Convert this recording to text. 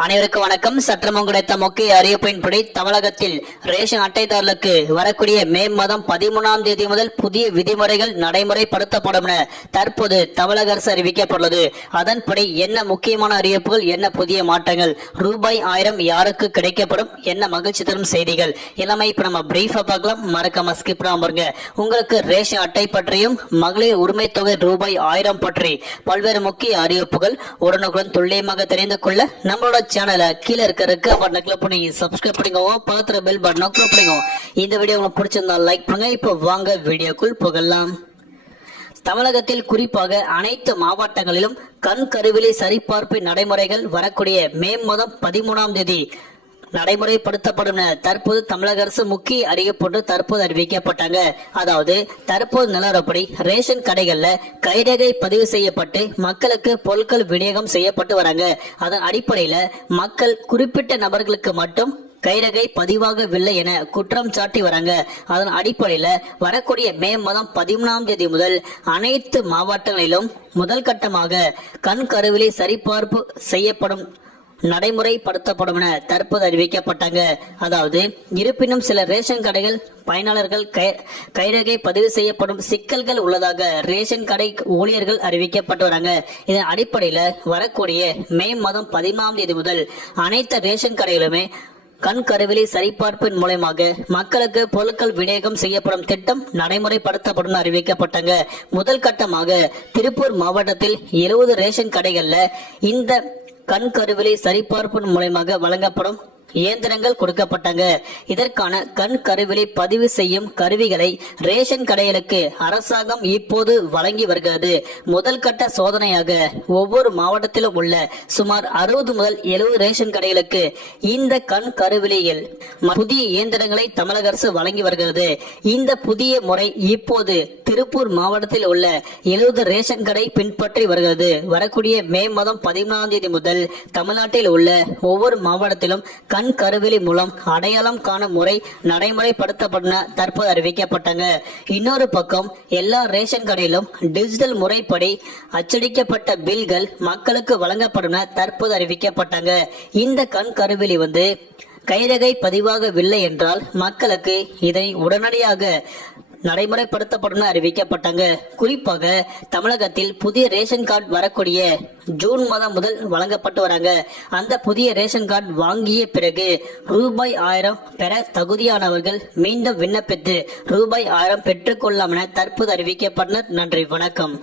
அனைவருக்கும் வணக்கம். சற்றம் கிடைத்த முக்கிய அறிவிப்பின்படி தமிழகத்தில் ரேஷன் அட்டைதாரர்களுக்கு வரக்கூடிய மே மாதம் 13ஆம் தேதி முதல் புதிய விதிமுறைகள் நடைமுறைப்படுத்தப்படும் என தற்போது தமிழக அரசு அறிவிக்கப்பட்டுள்ளது. அதன்படி என்ன முக்கியமான அறிவிப்புகள், என்ன புதிய மாற்றங்கள், ரூபாய் 1000 யாருக்கு கிடைக்கப்படும், என்ன மகிழ்ச்சி தரும் செய்திகள் எல்லாமே இப்ப நம்ம பிரீஃபா பார்க்கலாம். மறக்காம ஸ்கிப் பண்ணாம பாருங்க. உங்களுக்கு ரேஷன் அட்டை பற்றியும் மகளிர் உரிமை தொகை ரூபாய் 1000 பற்றி பல்வேறு முக்கிய அறிவிப்புகள் உடனுக்குடன் துல்லியமாக தெரிந்து கொள்ள நம்மளோட சேனலை கீழே இருக்க பட்டனை கிளிக் பண்ணி சப்ஸ்கிரைப் பண்ணிக்கோங்க. பக்கத்துல பெல் பட்டனை கிளிக் பண்ணிக்கோங்க. இந்த வீடியோ உங்களுக்கு பிடிச்சிருந்தா லைக் பண்ணுங்க. இப்போ வாங்க வீடியோக்குள் போகலாம். தமிழகத்தில் குறிப்பாக அனைத்து மாவட்டங்களிலும் கண் கருவிழி சரிபார்ப்பு நடைமுறைகள் வரக்கூடிய மே மாதம் 13ஆம் தேதி நடைமுறைப்படுத்தப்படும் என தற்போது தமிழக அரசு முக்கிய அறிவிப்பு தற்போது அறிவிக்கப்பட்டாங்க. அதாவது தற்போது நிலவரப்படி ரேஷன் கடைகள்ல கைரேகை பதிவு செய்யப்பட்டு மக்களுக்கு பொருட்கள் விநியோகம் செய்யப்பட்டு வராங்க. அதன் அடிப்படையில மக்கள் குறிப்பிட்ட நபர்களுக்கு மட்டும் கைரகை பதிவாகவில்லை என குற்றம் சாட்டி வராங்க. அதன் அடிப்படையில வரக்கூடிய மே மாதம் 13ஆம் தேதி முதல் அனைத்து மாவட்டங்களிலும் முதல் கட்டமாக கண் கருவிழி சரிபார்ப்பு செய்யப்படும் நடைமுறைப்படுத்தப்படும் என தற்போது அறிவிக்கப்பட்டாங்க. அதாவது இருப்பினும் சில ரேஷன் கடைகள் பயனாளர்கள் கைரேகை பதிவு செய்யப்படும் சிக்கல்கள் உள்ளதாக ரேஷன் கடை ஊழியர்கள் அறிவிக்கப்பட்டு வராங்க. இதன் அடிப்படையில வரக்கூடிய மே மாதம் 13ஆம் தேதி முதல் அனைத்து ரேஷன் கடைகளுமே கண் கருவிழி சரிபார்ப்பின் மூலமாக மக்களுக்கு பொருட்கள் விநியோகம் செய்யப்படும் திட்டம் நடைமுறைப்படுத்தப்படும் அறிவிக்கப்பட்டாங்க. முதல் கட்டமாக திருப்பூர் மாவட்டத்தில் 70 ரேஷன் கடைகள்ல இந்த கண் கருவிழி சரிபார்ப்பின் மூலமாக வழங்கப்படும் இயந்திரங்கள் கொடுக்கப்பட்டாங்க. இதற்கான கண் கருவிழி பதிவு செய்யும் கருவிகளை ரேஷன் கடைகளுக்கு அரசாங்கம் இப்போது வழங்கி வருகிறது. முதல் கட்ட சோதனையாக ஒவ்வொரு மாவட்டத்திலும் உள்ள சுமார் 60 முதல் 70 ரேஷன் கடைகளுக்கு இந்த கண் கருவிழியில் புதிய இயந்திரங்களை தமிழக அரசு வழங்கி வருகிறது. இந்த புதிய முறை இப்போது திருப்பூர் மாவட்டத்தில் உள்ள 70 ரேஷன் கடை பின்பற்றி வருகிறது. வரக்கூடிய மே மாதம் 13ஆம் தேதி முதல் தமிழ்நாட்டில் உள்ள ஒவ்வொரு மாவட்டத்திலும் கண் கருவிழி மூலம் அடையாளம் காணும் முறை நடைமுறைப்படுத்தப்பட தற்போது அறிவிக்கப்பட்டாங்க. இன்னொரு பக்கம் எல்லா ரேஷன் கடையிலும் டிஜிட்டல் முறைப்படி அச்சடிக்கப்பட்ட பில்கள் மக்களுக்கு வழங்கப்படும் தற்போது அறிவிக்கப்பட்டாங்க. இந்த கண் கருவிழி கைரேகை பதிவாகவில்லை என்றால் மக்களுக்கு இதை உடனடியாக நடைமுறைப்படுத்தப்படும் அறிவிக்கப்பட்டாங்க. குறிப்பாக தமிழகத்தில் புதிய ரேஷன் கார்டு வரக்கூடிய ஜூன் மாதம் முதல் வழங்கப்பட்டு வராங்க. அந்த புதிய ரேஷன் கார்டு வாங்கிய பிறகு ரூபாய் 1000 பெற தகுதியானவர்கள் மீண்டும் விண்ணப்பித்து ரூபாய் 1000 பெற்றுக்கொள்ளலாம் என தற்போது அறிவிக்கப்பட்டனர். நன்றி, வணக்கம்.